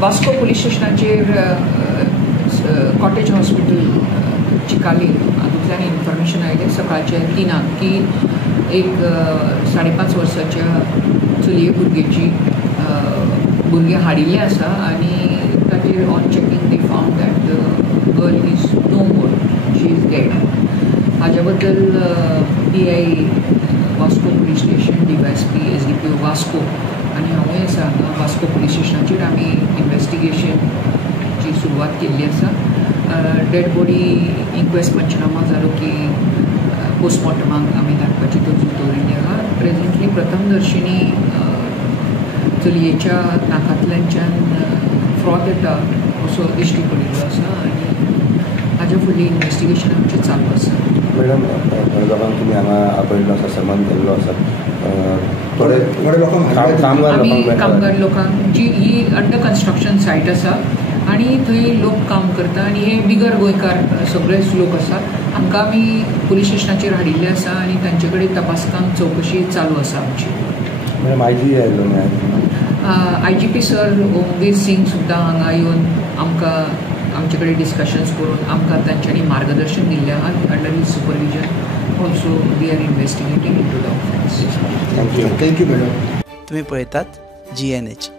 Vasco police स्टेशनाचेर cottage hospital Chicalim हातूंतल्यान information आयलें सकाळचे 3 की एक 5.5 वर्साच्या चलये भुरगे हाडिल्ले आसा आनी ताचेर on checking they found that the girl is no more, she is dead. हाज्या बद्दल DI Vasco police station, DYSP SDPO Vasco आनी हांवूय आसा हांगा वास्को पुलीस स्टेशनाचेर आमी इन्वेस्टिगेशनची सुरवात केल्ली आसा. डेड बॉडी इन्क्वेस्ट पंचनामा जालो की पोस्टमॉर्टमाक आमी धाडपाची तरतूद दवरिल्ली आसा. प्रेझेंटली प्रथमदर्शिनी चलयेच्या नाकांतल्यानच्यान फ्रॉथ येता असो दिश्टी पडिल्लो आसा आनी हाज्या फुडली इन्वेस्टिगेशन आमचें चालू आसा. मॅडम, थोड्या लोकांक तुमी हांगा आपयल्लो आसा, सन्मान केल्लो आसा. थोडे लोकांक कामगार लोकांक जी ही अंडर कन्स्ट्रक्शन सायट आसा आनी थंय लोक काम करता आनी हे बिगर गोंयकार सगळेच लोक आसा. हांकां आमी पुलीस स्टेशनाचेर हाडिल्ले आसा आनी तांचे कडेन तपासकाम चवकशी चालू आसा आमची. मॅडम, IG आयिल्लो न्ही? IGP सर ओमवीर सिंग सुद्दां हांगा येवन आमकां आमचे कडेन डिस्कशन्स करून आमकां तांच्यांनी मार्गदर्शन दिल्लें आहा. Under his supervision also we are investigating into the offence. Thank you madam. तुम्ही पळयतात GNH.